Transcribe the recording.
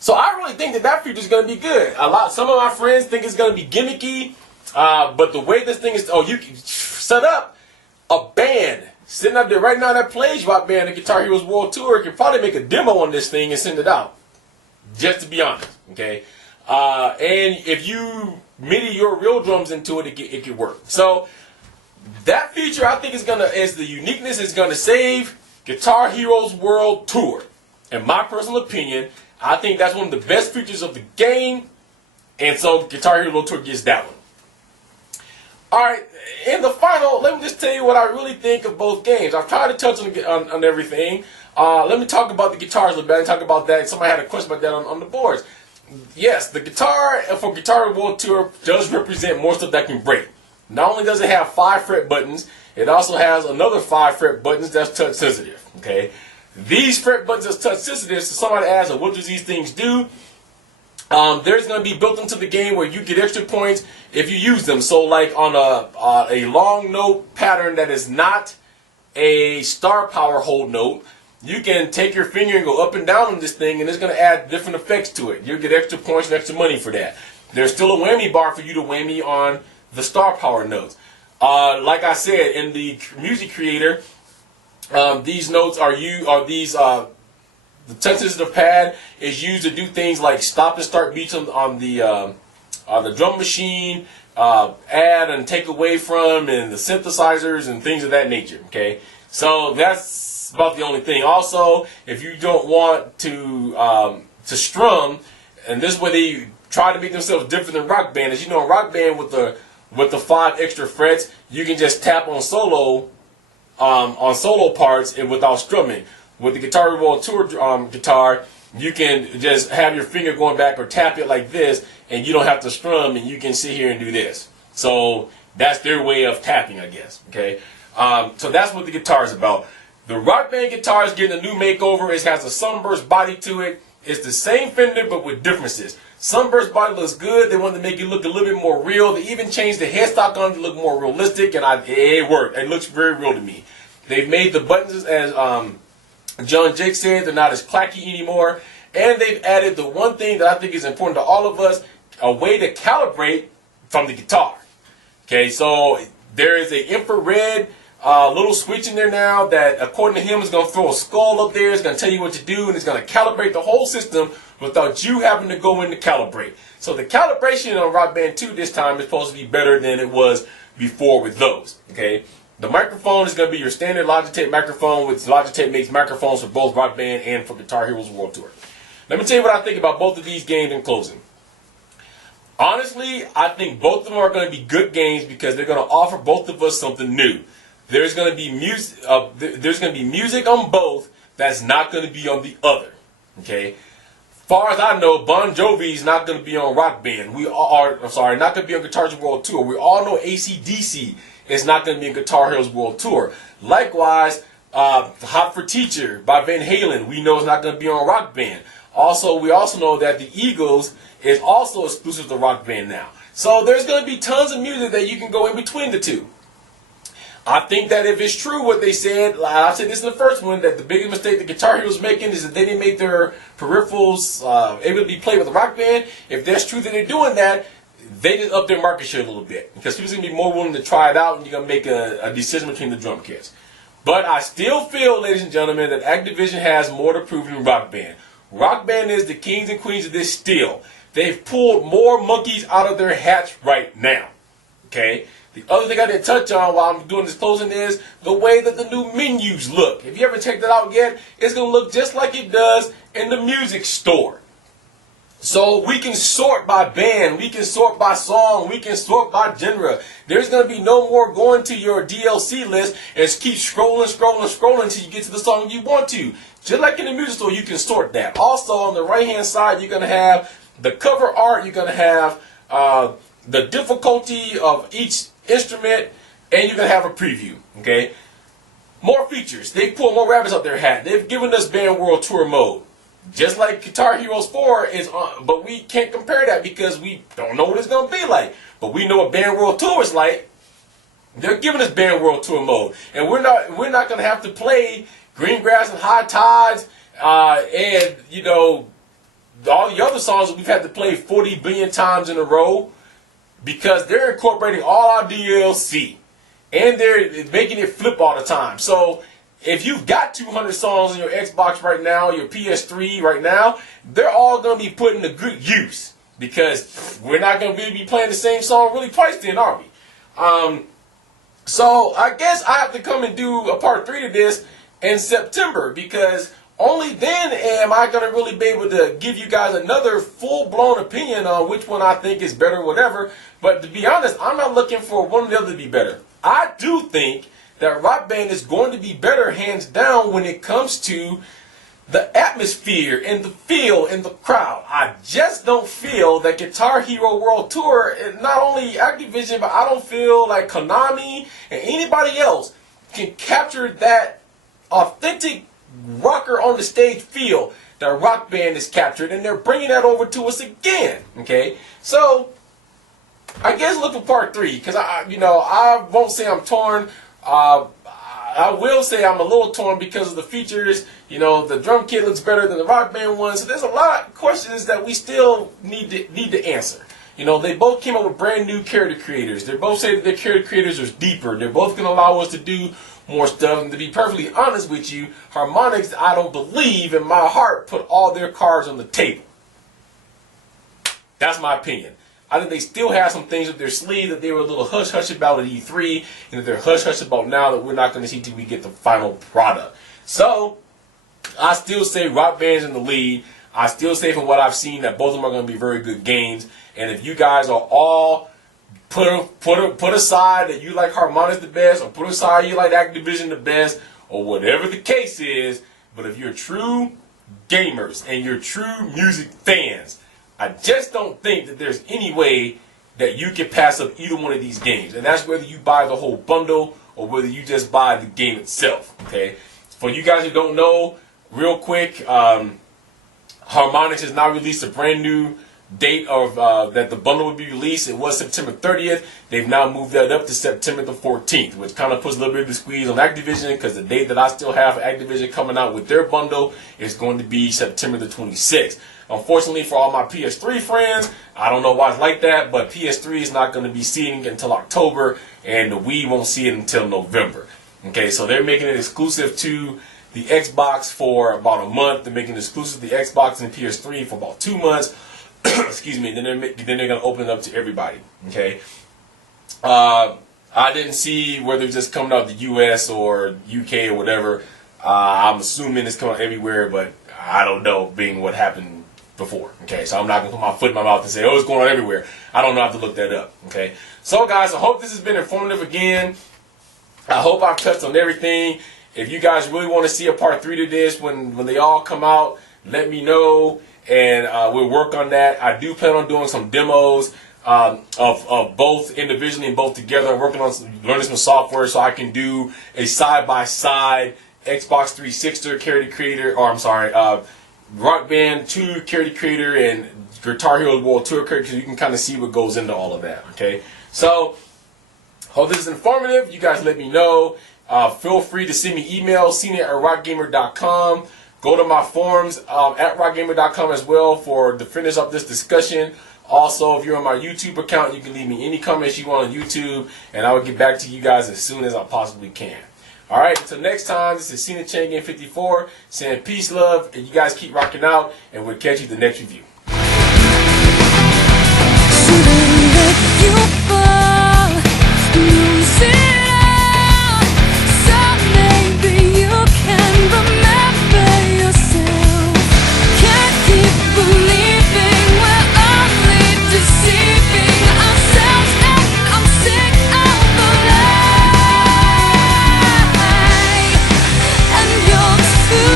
So I really think that that feature is going to be good. Some of my friends think it's going to be gimmicky, but the way this thing is, you can set up a band sitting up there right now that plays Rock Band, the Guitar Heroes World Tour, can probably make a demo on this thing and send it out. Just to be honest, okay. And if you MIDI your real drums into it, it could work. So that feature, I think, is the uniqueness is gonna save Guitar Heroes World Tour. In my personal opinion, I think that's one of the best features of the game, and so Guitar Heroes World Tour gets that one. Alright, in the final, let me just tell you what I really think of both games. I've tried to touch on everything. Let me talk about the guitars a little bit. I talk about that. Somebody had a question about that on the boards. Yes, the guitar for Guitar Heroes World Tour does represent more stuff that can break. Not only does it have 5 fret buttons, it also has another 5 fret buttons that's touch sensitive. Okay, these fret buttons that's touch sensitive. So somebody asked, what do these things do? There's going to be built into the game where you get extra points if you use them. So like on a long note pattern that is not a star power hold note, you can take your finger and go up and down on this thing, and it's going to add different effects to it. You'll get extra points and extra money for that. There's still a whammy bar for you to whammy on the star power notes. Like I said, in the music creator, these notes the touch sensitive pad is used to do things like stop and start beats on the drum machine, add and take away from, and the synthesizers and things of that nature. Okay, so that's about the only thing. Also, if you don't want to strum, and this way they try to make themselves different than Rock Band. As you know, in Rock Band with the 5 extra frets, you can just tap on solo parts and without strumming. With the Guitar Heroes World Tour guitar, you can just have your finger going back or tap it like this, and you don't have to strum, and you can sit here and do this. So that's their way of tapping, I guess. Okay, so that's what the guitar is about. The Rock Band guitar is getting a new makeover. It has a sunburst body to it. It's the same Fender, but with differences. Sunburst body looks good. They wanted to make it look a little bit more real. They even changed the headstock on it to look more realistic, and it worked. It looks very real to me. They've made the buttons, as John Jake said, they're not as clacky anymore. And they've added the one thing that I think is important to all of us, a way to calibrate from the guitar. Okay, so there is an infrared little switch in there now that, according to him, is going to throw a skull up there. It's going to tell you what to do, and it's going to calibrate the whole system without you having to go in to calibrate. So the calibration on Rock Band 2 this time is supposed to be better than it was before with those. Okay, the microphone is going to be your standard Logitech microphone, which Logitech makes microphones for both Rock Band and for Guitar Heroes World Tour. Let me tell you what I think about both of these games in closing. Honestly, I think both of them are going to be good games because they're going to offer both of us something new. There's going to be music. There's going to be music on both that's not going to be on the other. Okay. As far as I know, Bon Jovi is not going to be on Rock Band. Not going to be on Guitar Heroes World Tour. We all know AC/DC is not going to be in Guitar Heroes World Tour. Likewise, Hot for Teacher by Van Halen, we know is not going to be on Rock Band. We also know that the Eagles is also exclusive to Rock Band now. So there's going to be tons of music that you can go in between the two. I think that if it's true what they said, I said this in the first one, that the biggest mistake the Guitar Heroes making is that they didn't make their peripherals able to be played with the Rock Band. If that's true that they're doing that, they just up their market share a little bit. Because people's going to be more willing to try it out, and you're going to make a decision between the drum kits. But I still feel, ladies and gentlemen, that Activision has more to prove than Rock Band. Rock Band is the kings and queens of this still. They've pulled more monkeys out of their hats right now. Okay? The other thing I didn't touch on while I'm doing this closing is the way that the new menus look. If you ever checked that out yet, it's going to look just like it does in the music store. So we can sort by band, we can sort by song, we can sort by genre. There's going to be no more going to your DLC list and keep scrolling until you get to the song you want to. Just like in the music store, you can sort that. Also, on the right-hand side, you're going to have the cover art, you're going to have the difficulty of each instrument, and you're going to have a preview. Okay? More features. They pull more rabbits out their hat. They've given us Band World Tour mode. Just like Guitar Heroes 4 is on, but we can't compare that because we don't know what it's going to be like. But we know what Band World Tour is like. They're giving us Band World Tour mode, and we're not going to have to play Green Grass and High Tides, and all the other songs we've had to play 40 billion times in a row because they're incorporating all our DLC and they're making it flip all the time. So if you've got 200 songs on your Xbox right now, your PS3 right now, they're all going to be put into good use because we're not going to be playing the same song really twice then, are we? So I guess I have to come and do a part 3 to this in September because only then am I going to really be able to give you guys another full-blown opinion on which one I think is better or whatever. But to be honest, I'm not looking for one or the other to be better. I do think that Rock Band is going to be better hands down when it comes to the atmosphere and the feel and the crowd. I just don't feel that Guitar Hero World Tour, and not only Activision, but I don't feel like Konami and anybody else can capture that authentic rocker on the stage feel that Rock Band is captured, and they're bringing that over to us again. Okay, so I guess look for part 3 because I won't say I'm torn. I will say I'm a little torn because of the features. The drum kit looks better than the Rock Band one, so there's a lot of questions that we still need to answer. They both came up with brand new character creators. They both say that their character creators are deeper. They're both going to allow us to do more stuff. And to be perfectly honest with you, Harmonix, I don't believe in my heart, put all their cards on the table. That's my opinion. I think they still have some things up their sleeve that they were a little hush-hush about at E3, and that they're hush-hush about now that we're not going to see till we get the final product. So, I still say Rock Band's in the lead. I still say from what I've seen that both of them are going to be very good games. And if you guys are all put aside that you like Harmonix the best, or put aside you like Activision the best, or whatever the case is, but if you're true gamers and you're true music fans, I just don't think that there's any way that you can pass up either one of these games. And that's whether you buy the whole bundle or whether you just buy the game itself. Okay. For you guys who don't know, real quick, Harmonix has now released a brand new date of that the bundle would be released. It was September 30th. They've now moved that up to September the 14th, which kind of puts a little bit of the squeeze on Activision because the date that I still have for Activision coming out with their bundle is going to be September the 26th. Unfortunately for all my PS3 friends, I don't know why it's like that, but PS3 is not going to be seeing it until October, and the Wii won't see it until November. Okay, so they're making it exclusive to the Xbox for about a month. They're making it exclusive to the Xbox and the PS3 for about 2 months. Excuse me. Then they're going to open it up to everybody. Okay. I didn't see whether it's just coming out the US or UK or whatever. I'm assuming it's coming out everywhere, but I don't know, being what happened before. Okay, so I'm not going to put my foot in my mouth and say, oh, it's going on everywhere. I don't know. I have to look that up. Okay, so guys, I hope this has been informative again. I hope I've touched on everything. If you guys really want to see a part 3 to this when they all come out, let me know, and we'll work on that. I do plan on doing some demos of both individually and both together. I'm working on learning some software so I can do a side-by-side Xbox 360 character creator, or I'm sorry, Rock Band 2 character creator and Guitar Hero World Tour character, so you can kind of see what goes into all of that. Okay, so hope this is informative. You guys let me know. Feel free to send me email, cnet@rockgamer.com. Go to my forums at rockgamer.com as well to finish up this discussion. Also, if you're on my YouTube account, you can leave me any comments you want on YouTube, and I will get back to you guys as soon as I possibly can. Alright, until next time, this is Cena Chain Game 54, saying peace, love, and you guys keep rocking out, and we'll catch you the next review.